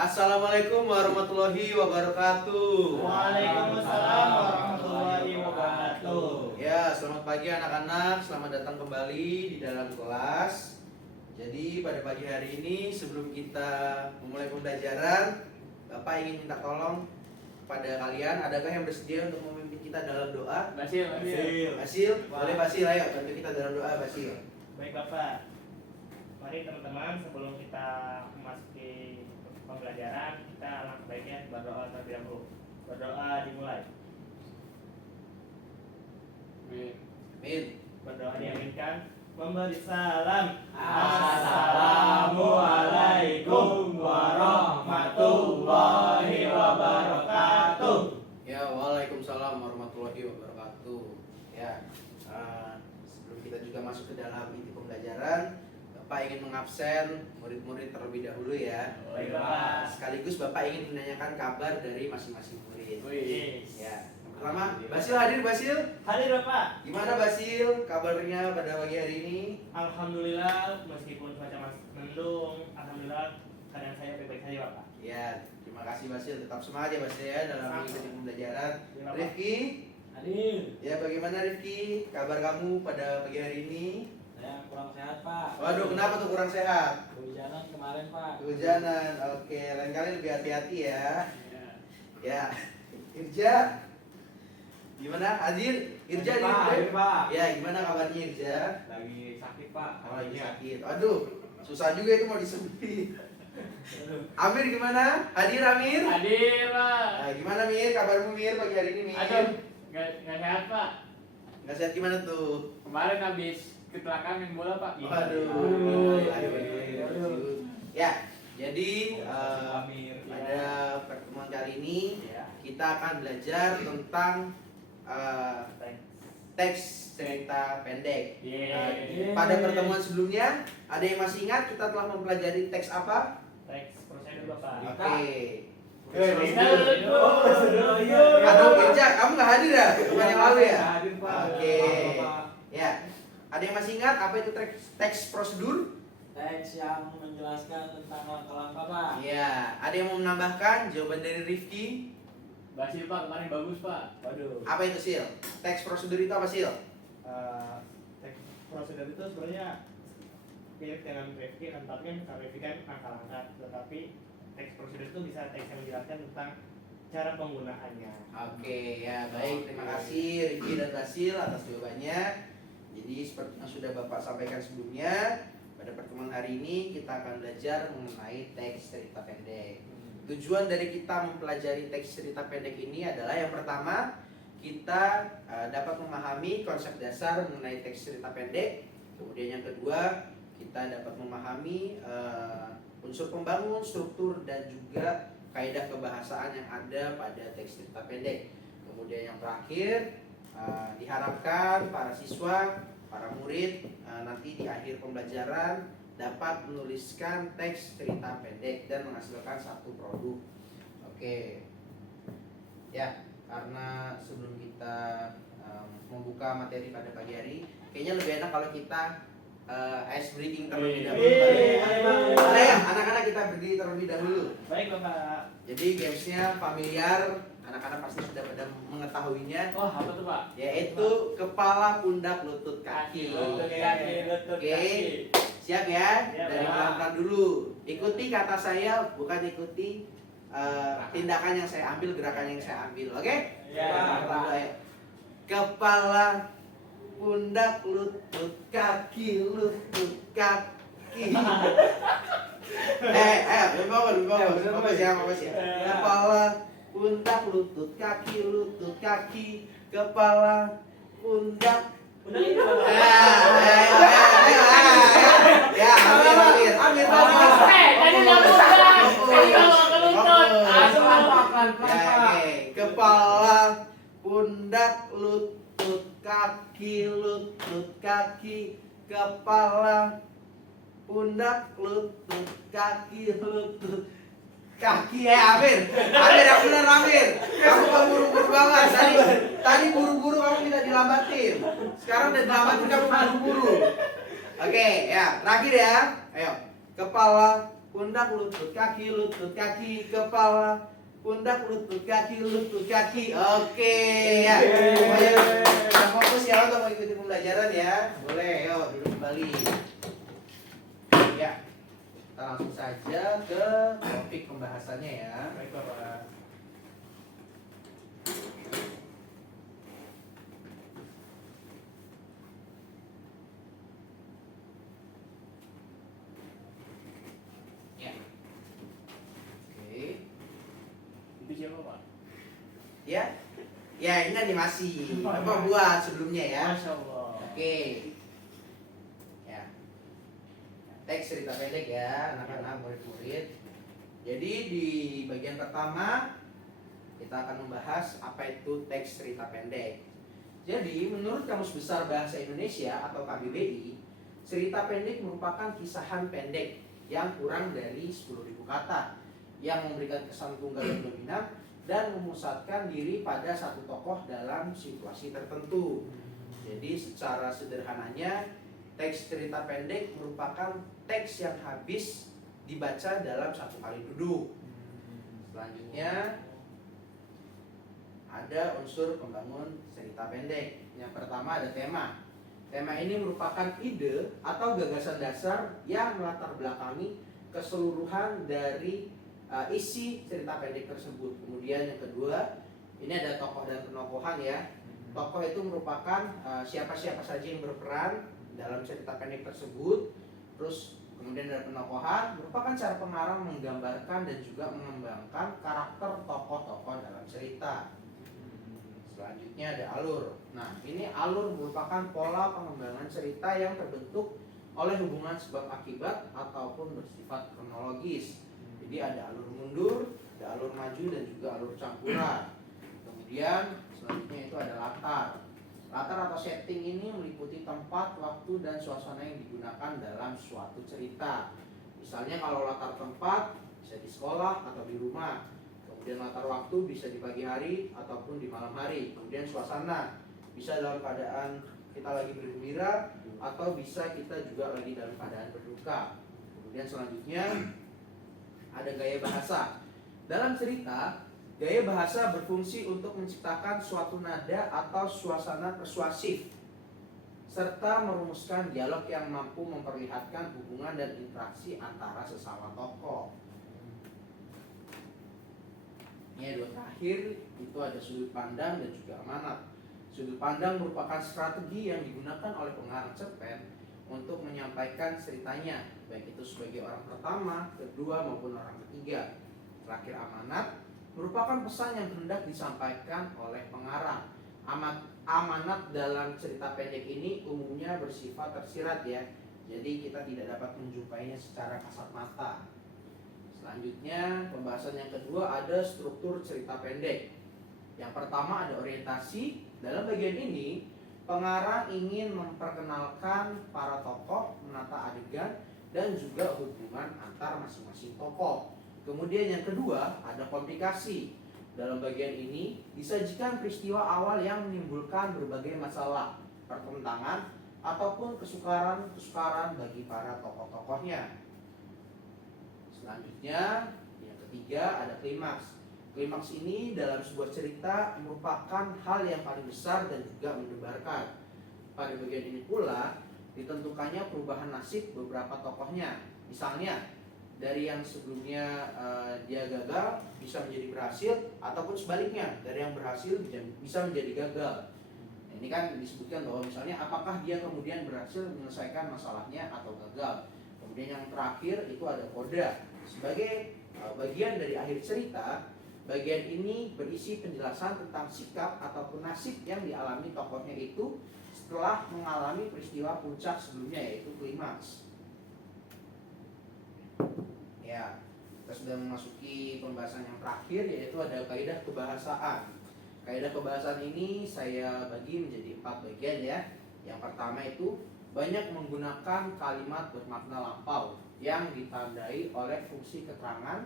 Assalamualaikum warahmatullahi wabarakatuh. Waalaikumsalam warahmatullahi wabarakatuh. Ya, selamat pagi anak-anak. Selamat datang kembali di dalam kelas. Jadi pada pagi hari ini sebelum kita memulai pembelajaran, Bapak ingin minta tolong pada kalian. Adakah yang bersedia untuk memimpin kita dalam doa? Basil. Basil, boleh Basil, ayo bantu kita dalam doa Basil. Baik Bapak. Mari teman-teman sebelum kita memasuki pembelajaran, kita alangkah baiknya berdoa terlebih dahulu. Berdoa dimulai. Amin. Berdoa diaminkan. Memberi salam. Assalamualaikum warahmatullahi wabarakatuh. Ya, waalaikumsalam warahmatullahi wabarakatuh. Ya, sebelum kita juga masuk ke dalam inti pembelajaran, Bapak ingin mengabsen murid-murid terlebih dahulu ya. Baik Bapak. Sekaligus Bapak ingin menanyakan kabar dari masing-masing murid. Ya, yang pertama, Basil hadir Basil. Hadir Bapak. Gimana Basil kabarnya pada pagi hari ini? Alhamdulillah, meskipun cuaca masih mendung, alhamdulillah keadaan saya baik-baik saja Bapak. Ya, terima kasih Basil. Tetap semangat ya Basil ya dalam mengikuti pembelajaran. Ya, Bapak. Rifki, Hadir. ya bagaimana Rifki? Kabar kamu pada pagi hari ini? Saya kurang sehat, Pak. Waduh, kenapa tuh kurang sehat? Kehujanan kemarin, Pak. Kehujanan. Oke, lain kali lebih hati-hati ya. Ya. Ya, Irja, gimana? Hadir? Irja nih. Pak. Ya, gimana kabarnya Irja? Lagi sakit, Pak. Oh, lagi sakit. Aduh, susah juga itu mau disebutin. Amir gimana? Hadir Amir? Hadir Pak. Nah, gimana Mir? Kabarmu Mir pagi hari ini Mir? Aduh, nggak sehat Pak. Nggak sehat gimana tuh? Kemarin habis kecelakaan main bola Pak. Aduh. Aduh. Ya, jadi Amir. pada pertemuan kali ini Ya. kita akan belajar tentang teks cerita pendek. Pada pertemuan sebelumnya, ada yang masih ingat kita telah mempelajari teks apa? Teks prosedur Bapak. Oke. Aduh, Aduh, Irja, kamu nggak hadir ya? Pertemuan yang lalu ya? Hadir, Pak. Oke. Ya. Ada yang masih ingat apa itu teks prosedur? Teks yang menjelaskan tentang langkah-langkah, Pak. Ya. Ada yang mau menambahkan jawaban dari Rifki? Basil Pak, kemarin bagus Pak. Waduh. Apa itu Sil? Teks prosedur itu apa Sil? Teks prosedur itu sebenarnya mirip dengan Revki, tapi kan Revki kan langkah-langkah, tetapi teks prosedur itu bisa teks yang menjelaskan tentang cara penggunaannya. Oke, ya baik. Terima kasih Rifki dan Basil atas jawabannya. Jadi seperti yang sudah Bapak sampaikan sebelumnya, pada pertemuan hari ini kita akan belajar mengenai teks cerita pendek. Tujuan dari kita mempelajari teks cerita pendek ini adalah yang pertama, kita dapat memahami konsep dasar mengenai teks cerita pendek. Kemudian yang kedua, kita dapat memahami unsur pembangun, struktur, dan juga kaidah kebahasaan yang ada pada teks cerita pendek. Kemudian yang terakhir, diharapkan para siswa, para murid nanti di akhir pembelajaran dapat menuliskan teks cerita pendek dan menghasilkan satu produk. Oke. Ya, karena sebelum kita membuka materi pada pagi hari, kayaknya lebih enak kalau kita ice breaking terlebih dahulu. Boleh ya, anak-anak kita berdiri terlebih dahulu. Baik Bapak. Jadi gamesnya familiar, anak-anak pasti sudah pada mengetahuinya, Oh, apa tuh Pak? yaitu kepala, pundak, lutut, kaki. Lutut kaki, lutut Oke. kaki. Siap ya? Siap, Dari Pak. pelan-pelan dulu. Ikuti kata saya, bukan ikuti tindakan yang saya ambil, gerakan yang saya ambil. Oke? Ya, Pelan-pelan Pak. dulu, ayo. Kepala, pundak, lutut, kaki, lutut, kaki. Lebih bagus. Bagus ya. Kepala, pundak, lutut, kaki, lutut, kaki. Kepala, pundak. Udah itu Bapak. Ya, Amir. Tadi nggak mudah. Tadi kalau ke lutut. Ya, oke. Kepala, pundak, lutut, kaki, kepala, pundak, lutut, kaki ya Amir yang benar Amir, kamu buru-buru banget tadi buru-buru kamu minta dilambatin, sekarang udah dilambatin kamu buru-buru. Oke, ya terakhir ya, ayo kepala, pundak, lutut, kaki, kepala, pundak, lutut, kaki. Oke, ya. Semuanya udah fokus ya untuk mengikuti pembelajaran ya. Boleh, yuk duduk kembali. Ya, kita langsung saja ke topik pembahasannya ya. Baik Bapak. Ya. Oke. Itu siapa Pak? Ya. Ya, ini animasi. Bapak buat sebelumnya ya. Masya Allah. Oke. Ya. Teks cerita pendek ya, anak-anak murid-murid. Jadi di bagian pertama kita akan membahas apa itu teks cerita pendek. Jadi menurut Kamus Besar Bahasa Indonesia atau KBBI, cerita pendek merupakan kisahan pendek yang kurang dari 10.000 kata yang memberikan kesan tunggal dan dominan dan memusatkan diri pada satu tokoh dalam situasi tertentu. Jadi secara sederhananya, teks cerita pendek merupakan teks yang habis dibaca dalam satu kali duduk. Selanjutnya ada unsur pembangun cerita pendek. Yang pertama ada tema. Tema ini merupakan ide atau gagasan dasar yang melatar belakangi keseluruhan dari isi cerita pendek tersebut. Kemudian yang kedua, ini ada tokoh dan penokohan ya. Tokoh itu merupakan siapa-siapa saja yang berperan dalam cerita pendek tersebut. Terus kemudian ada penokohan, merupakan cara pengarang menggambarkan dan juga mengembangkan karakter tokoh-tokoh dalam cerita. Selanjutnya ada alur. Nah, ini alur merupakan pola pengembangan cerita yang terbentuk oleh hubungan sebab akibat ataupun bersifat kronologis. Jadi ada alur mundur, ada alur maju dan juga alur campuran. Kemudian selanjutnya itu ada latar. Latar atau setting ini meliputi tempat, waktu, dan suasana yang digunakan dalam suatu cerita. Misalnya kalau latar tempat bisa di sekolah atau di rumah. Kemudian latar waktu bisa di pagi hari ataupun di malam hari. Kemudian suasana bisa dalam keadaan kita lagi bergembira atau bisa kita juga lagi dalam keadaan berduka. Kemudian selanjutnya ada gaya bahasa. Dalam cerita, gaya bahasa berfungsi untuk menciptakan suatu nada atau suasana persuasif serta merumuskan dialog yang mampu memperlihatkan hubungan dan interaksi antara sesama tokoh. Ini dua terakhir itu ada sudut pandang dan juga amanat. Sudut pandang merupakan strategi yang digunakan oleh pengarang cerpen untuk menyampaikan ceritanya, baik itu sebagai orang pertama, kedua maupun orang ketiga. Terakhir amanat merupakan pesan yang hendak disampaikan oleh pengarang. Amanat dalam cerita pendek ini umumnya bersifat tersirat ya. Jadi kita tidak dapat menjumpainya secara kasat mata. Selanjutnya pembahasan yang kedua ada struktur cerita pendek. Yang pertama ada orientasi. Dalam bagian ini pengarang ingin memperkenalkan para tokoh, menata adegan dan juga hubungan antar masing-masing tokoh. Kemudian yang kedua ada komplikasi. Dalam bagian ini disajikan peristiwa awal yang menimbulkan berbagai masalah, pertentangan ataupun kesukaran bagi para tokoh-tokohnya. Selanjutnya yang ketiga ada klimaks. Klimaks ini dalam sebuah cerita merupakan hal yang paling besar dan juga mendebarkan. Pada bagian ini pula ditentukannya perubahan nasib beberapa tokohnya. Misalnya dari yang sebelumnya dia gagal bisa menjadi berhasil, ataupun sebaliknya dari yang berhasil bisa menjadi gagal. Nah, ini kan disebutkan bahwa misalnya apakah dia kemudian berhasil menyelesaikan masalahnya atau gagal. Kemudian yang terakhir itu ada koda. Sebagai bagian dari akhir cerita, bagian ini berisi penjelasan tentang sikap ataupun nasib yang dialami tokohnya itu setelah mengalami peristiwa puncak sebelumnya, yaitu klimaks. Ya, kita sudah memasuki pembahasan yang terakhir, yaitu ada kaidah kebahasaan. Kaidah kebahasaan ini saya bagi menjadi 4 bagian ya. Yang pertama itu banyak menggunakan kalimat bermakna lampau yang ditandai oleh fungsi keterangan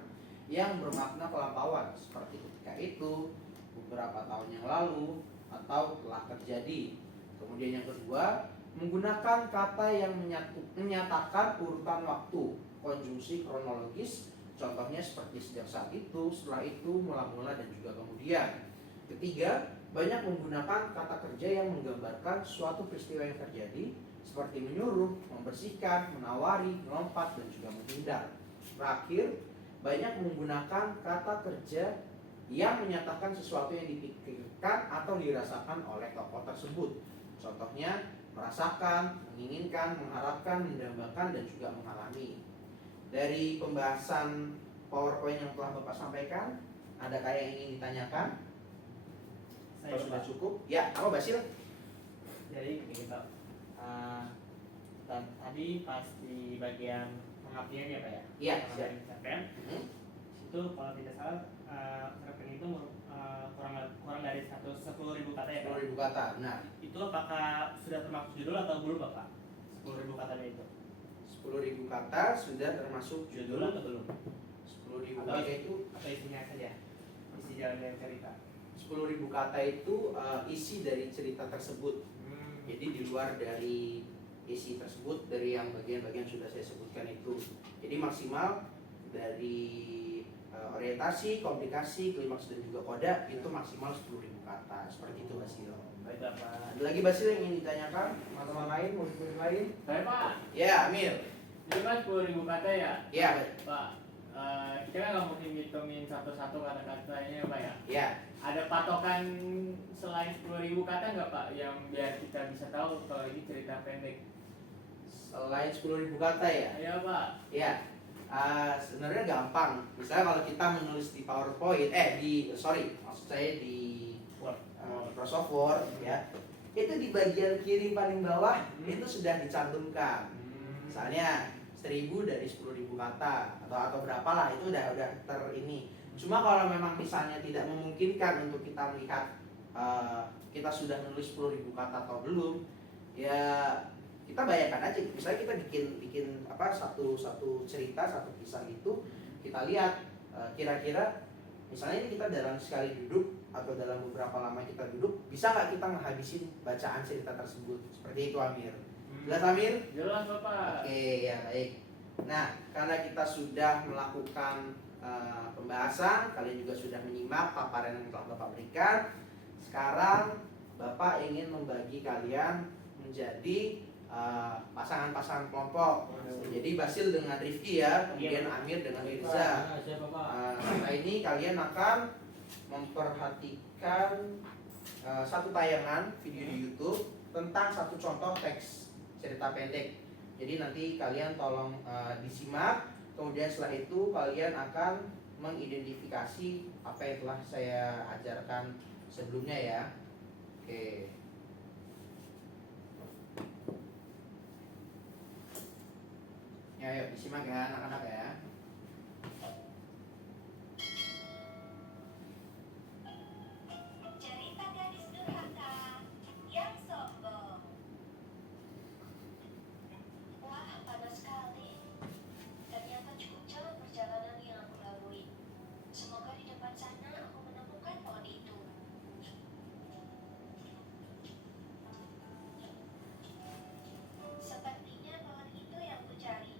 yang bermakna kelampauan, seperti ketika itu, beberapa tahun yang lalu, atau telah terjadi. Kemudian yang kedua, menggunakan kata yang menyatakan urutan waktu. konjungsi kronologis, contohnya seperti sejak saat itu, setelah itu, mula-mula, dan juga kemudian. Ketiga, banyak menggunakan kata kerja yang menggambarkan suatu peristiwa yang terjadi, seperti menyuruh, membersihkan, menawari, melompat, dan juga menghindar. Terakhir, banyak menggunakan kata kerja yang menyatakan sesuatu yang dipikirkan atau dirasakan oleh tokoh tersebut. Contohnya, merasakan, menginginkan, mengharapkan, mendambakan, dan juga mengalami. Dari pembahasan PowerPoint yang telah Bapak sampaikan, adakah yang ingin ditanyakan? Saya Atau sudah Pak. cukup? Ya, apa Basil? Jadi begini Pak, dan tadi pas di bagian pengabdian ya Pak ya? Iya, siap. Pengabdian cerpen. Hmm. Itu kalau tidak salah cerpen itu kurang dari 10.000 kata ya Pak? 10.000 kata. Nah, Itu apakah sudah termasuk judul atau belum Pak? 10.000 katanya itu? 10.000 kata sudah termasuk Judul judul. atau belum? 10.000 Atau kata itu isinya saja? Isi jalan cerita? 10.000 kata itu isi dari cerita tersebut. Jadi di luar dari isi tersebut, dari yang bagian-bagian sudah saya sebutkan itu. Jadi maksimal dari orientasi, komplikasi, klimaks, dan juga koda itu maksimal 10.000 kata. Seperti itu Basil. Baik Pak. Ada lagi Basil yang ingin ditanyakan? Teman-teman lain, murid-murid lain? Saya Pak, Ya, Amir. ini kan 10.000 kata ya. Ya, Pak, kita kan nggak mungkin ngitungin satu-satu kata-katanya Pak ya. ya. Ada patokan selain 10.000 kata nggak Pak, yang biar kita bisa tahu kalau ini cerita pendek? Selain 10.000 kata ya? Ya Pak. Ya, sebenarnya gampang. Misalnya kalau kita menulis di PowerPoint, maksud saya di Microsoft Word ya, itu di bagian kiri paling bawah itu sudah dicantumkan. Misalnya 1.000 dari 10.000 kata atau berapa lah, itu udah ini. Cuma kalau memang misalnya tidak memungkinkan untuk kita melihat kita sudah menulis 10.000 kata atau belum, ya kita bayangkan aja. Misalnya kita bikin satu cerita, satu kisah itu, kita lihat kira-kira misalnya ini kita dalam sekali duduk atau dalam beberapa lama kita duduk, bisa nggak kita menghabisin bacaan cerita tersebut? Seperti itu Amir. Jelas Amir? Jelas Bapak. Oke, ya baik. Nah, karena kita sudah melakukan pembahasan, kalian juga sudah menyimak paparan yang telah Bapak berikan. Sekarang Bapak ingin membagi kalian menjadi pasangan-pasangan kelompok. Jadi Basil dengan Rifki ya, kemudian Amir dengan Mirza. Siapa Pak? Setelah ini kalian akan memperhatikan satu tayangan video di YouTube tentang satu contoh teks cerita pendek. Jadi nanti kalian tolong disimak. Kemudian setelah itu kalian akan mengidentifikasi apa yang telah saya ajarkan sebelumnya ya. Oke. Ya, ayo disimak ya anak-anak ya. Cerita gadis durhaka yang sombong. Wah, panas sekali. Ternyata cukup jauh perjalanan yang aku lalui. Semoga di depan sana aku menemukan pohon itu. Sepertinya pohon itu yang kucari.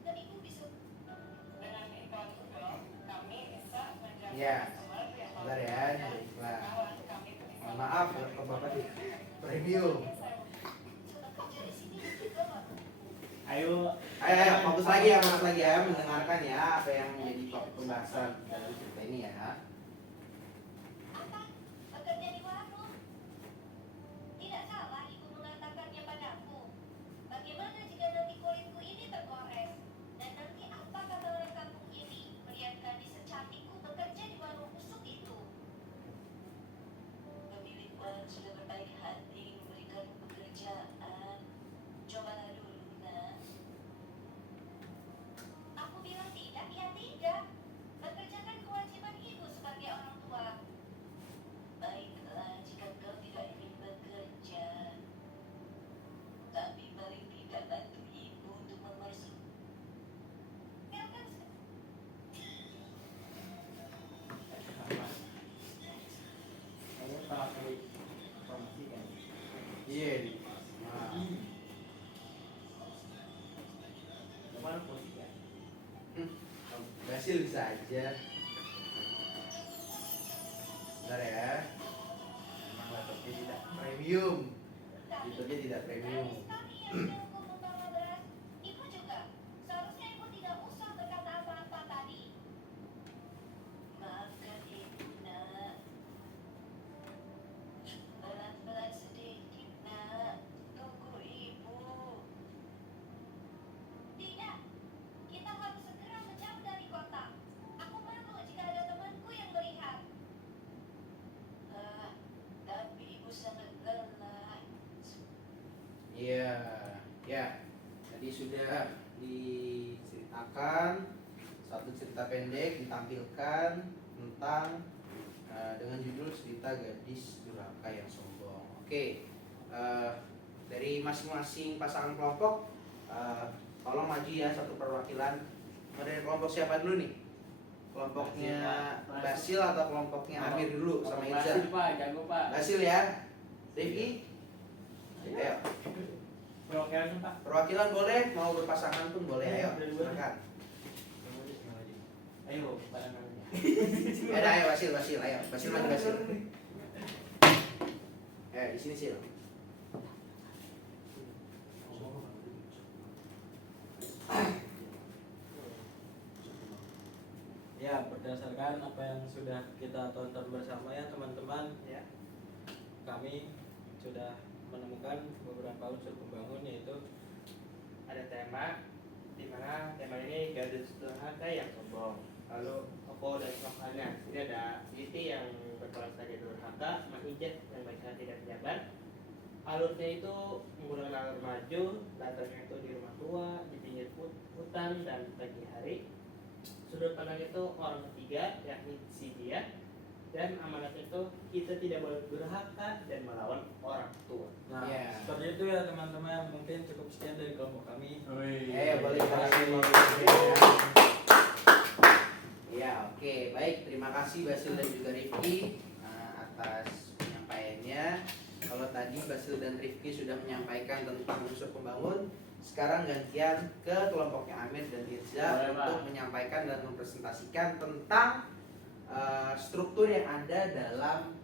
Dan ibu bisa dengan iklan itu kami bisa menjaga Ya, customer yang bentar ya, ini ada iklan. Mohon maaf kalau Bapak di premium. sudah kerja di sini juga Pak. Ayo. Ayo, fokus lagi ya, mendengarkan ya apa yang menjadi topik pembahasan dari cerita ini ya. Apa? Bekerja di warung? Tidak salah ibu mengatakannya padaku. Bagaimana jika nanti kulitku ini tergores? Dan nanti apa kata orang kampung ini melihat gadis secantikku bekerja di warung busuk itu? Pemilik warung sudah berbaik hati memberikan pekerjaan. Cobalah dulu, nak. Aku bilang tidak, ya tidak. Bekerjakan kewajiban ibu sebagai mana posisinya? Basil bisa aja. Bentar ya. Memang laptopnya tidak premium. YouTube-nya tidak premium. Sekali ya suruhku membawa beras. Ibu juga. Seharusnya ibu tidak usah berkata apa-apa tadi. Maafkan ibu, nak. Pelan-pelan sedikit, nak. Tunggu ibu. Tidak. Kita harus segera menjauh dari kota. Aku malu jika ada temanku yang melihat. Tapi ibu sangat lelah. Iya, ya. Tadi sudah diceritakan satu cerita pendek ditampilkan tentang dengan judul cerita gadis durhaka yang sombong. Oke, dari masing-masing pasangan kelompok, tolong maju ya satu perwakilan. Dari kelompok siapa dulu nih? Kelompoknya Basil atau kelompoknya Amir dulu sama Irza? Basil Pak, jago Pak. Basil ya, Rifki. Ayo, Perwakilan Pak. perwakilan boleh, mau berpasangan pun boleh. Ayo, silakan. Ayo, pandangannya. Ya udah, ayo Basil, ayo Basil maju Basil. Di sini Sil. Ya, berdasarkan apa yang sudah kita tonton bersama ya teman-teman, Ya. kami sudah menemukan beberapa unsur pembangun, yaitu Ada tema di mana tema ini gadis durhaka yang sombong. Lalu tokoh dan tokohnya. Ini ada Siti yang berperan sebagai durhaka, Mak Ijek yang baik hati dan penyabar. Alurnya itu menggunakan alur maju, latarnya itu di rumah tua, di pinggir hutan dan pagi hari. Sudut pandang itu orang ketiga, yakni si dia. Dan amanat itu kita tidak boleh durhaka dan melawan orang tua. nah Ya. seperti itu ya teman-teman. Mungkin cukup sekian dari kelompok kami. Boleh kasih. Ya, oke, baik. Terima kasih Basil dan juga Rifki atas penyampaiannya. Kalau tadi Basil dan Rifki sudah menyampaikan tentang unsur pembangun, sekarang gantian ke kelompoknya Amir dan Irza Boleh, Pak. untuk menyampaikan dan mempresentasikan tentang struktur yang ada dalam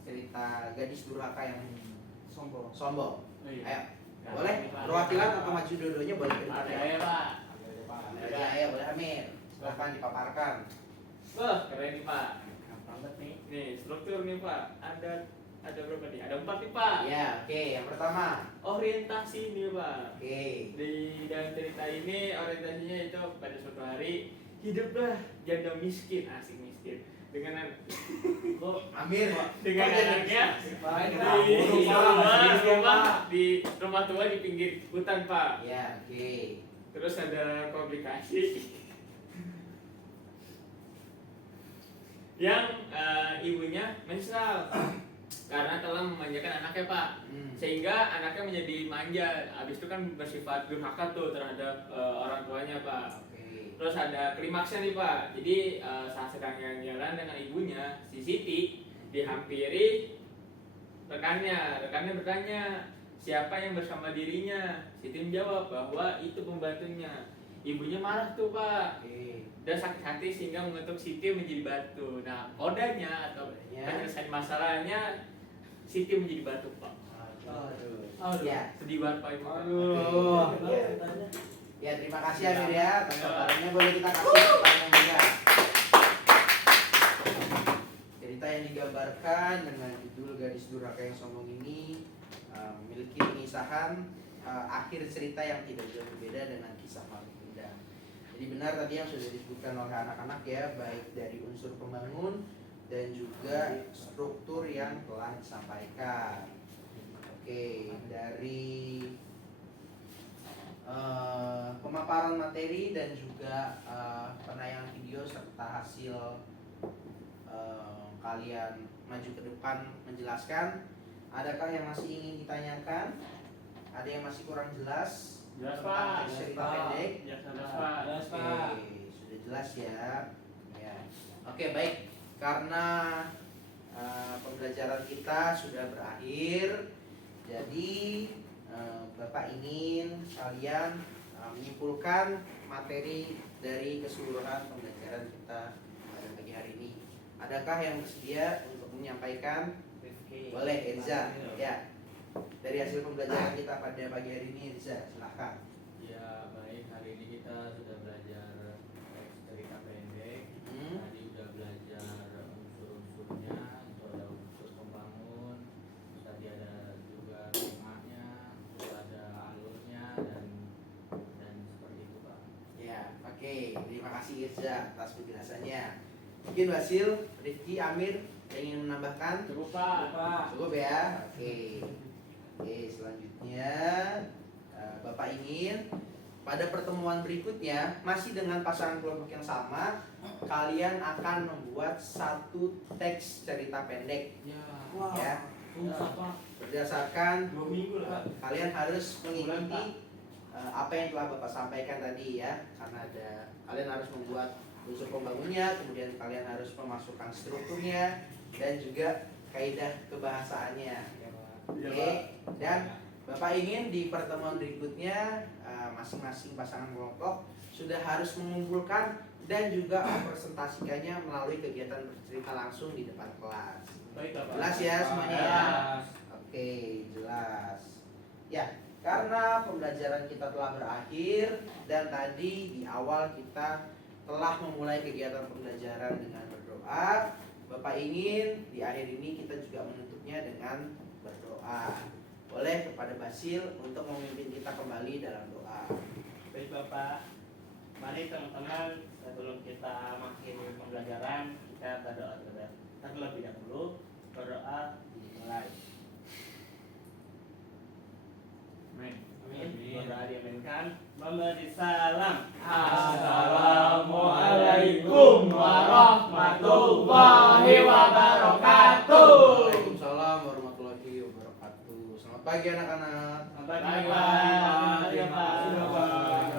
cerita gadis durhaka yang Sombong. sombong. Ayo. Ayo, boleh perwakilan atau maju dua-duanya boleh. Ada ya Pak. Amir aja, ayo boleh Amir. Silakan dipaparkan. Wah, keren nih Pak. Gampang banget nih. Nih, struktur nih Pak. Ada berapa nih? Ada 4 nih Pak. Ya, oke. Yang pertama, Orientasi nih Pak. oke. Di dalam cerita ini orientasinya itu pada suatu hari hiduplah janda miskin, asik miskin dengan Amir. dengan Oh, jadi anaknya miskin. di rumah tua di pinggir hutan Pak. Ya, oke. Terus ada komplikasi yang ibunya menyesal karena telah memanjakan anaknya Pak, sehingga anaknya menjadi manja. Habis itu kan bersifat durhaka tuh terhadap orang tuanya Pak. Oke. Terus ada klimaksnya nih Pak. Jadi saat sedang jalan dengan ibunya, si Siti dihampiri rekannya. Rekannya bertanya, siapa yang bersama dirinya? Siti menjawab bahwa itu pembantunya. Ibunya marah tuh Pak. Oke. Dan sakit hati sehingga mengetuk Siti menjadi batu. Nah, kodanya atau penyelesaian masalahnya Siti menjadi batu Pak. Aduh. Ya. Sedih banget Pak itu. Aduh, Oke. Ya, terima kasih Amir ya. Tanggapannya boleh kita kasih pertanyaan juga. Cerita yang digambarkan dengan judul Gadis Durhaka yang Sombong ini memiliki pengisahan akhir cerita yang tidak jauh berbeda dengan kisah Malik Indah. Jadi benar tadi yang sudah disebutkan oleh anak-anak ya, baik dari unsur pembangun dan juga struktur yang telah disampaikan. Oke, dari pemaparan materi dan juga penayangan video serta hasil kalian maju ke depan menjelaskan. Adakah yang masih ingin ditanyakan? Ada yang masih kurang jelas? Jelas tentang Pak. cerita pendek? Jelas Pak. Jelas, Oke, Pak. sudah jelas ya. Ya. Oke, baik. Karena pembelajaran kita sudah berakhir, jadi Bapak ingin kalian menyimpulkan materi dari keseluruhan pembelajaran kita pada pagi hari ini. Adakah yang bersedia untuk menyampaikan? Rifki. Boleh, Irza. Ya. Dari hasil pembelajaran kita pada pagi hari ini, Irza, silahkan. Ya baik, hari ini kita sudah belajar teks cerita pendek. Tadi udah belajar unsur-unsurnya, itu ada unsur pembangun, terus tadi ada juga temanya, terus ada alurnya dan seperti itu Pak. Ya, oke. Terima kasih Irza atas penjelasannya. Mungkin Basil, Rifki, Amir ingin menambahkan? Cukup Pak. Cukup ya. Oke. Oke, selanjutnya Bapak ingin pada pertemuan berikutnya masih dengan pasangan kelompok yang sama, kalian akan membuat satu teks cerita pendek. Ya. Ya. Susah Pak. Berdasarkan 2 minggu lah. kalian harus mengikuti apa yang telah Bapak sampaikan tadi ya, karena kalian harus membuat unsur pembangunnya, kemudian kalian harus memasukkan strukturnya dan juga kaidah kebahasaannya. Oke, dan Bapak ingin di pertemuan berikutnya masing-masing pasangan kelompok sudah harus mengumpulkan dan juga mempresentasikannya melalui kegiatan bercerita langsung di depan kelas. Baik, Bapak. Jelas ya semuanya ya? Oke, jelas. Ya, karena pembelajaran kita telah berakhir dan tadi di awal kita telah memulai kegiatan pembelajaran dengan berdoa, Bapak ingin di akhir ini kita juga menutupnya dengan berdoa. Boleh kepada Basil untuk memimpin kita kembali dalam doa. Baik Bapak, mari teman-teman sebelum kita mengakhiri pembelajaran kita berdoa terlebih dahulu. Berdoa dimulai. Amin. Berdoa diaminkan. Memberi salam. Assalamualaikum warahmatullahi wabarakatuh. Waalaikumsalam warahmatullahi wabarakatuh. Selamat pagi anak-anak. Sampai Bye, jumpa. bye. Terima kasih, Bapak.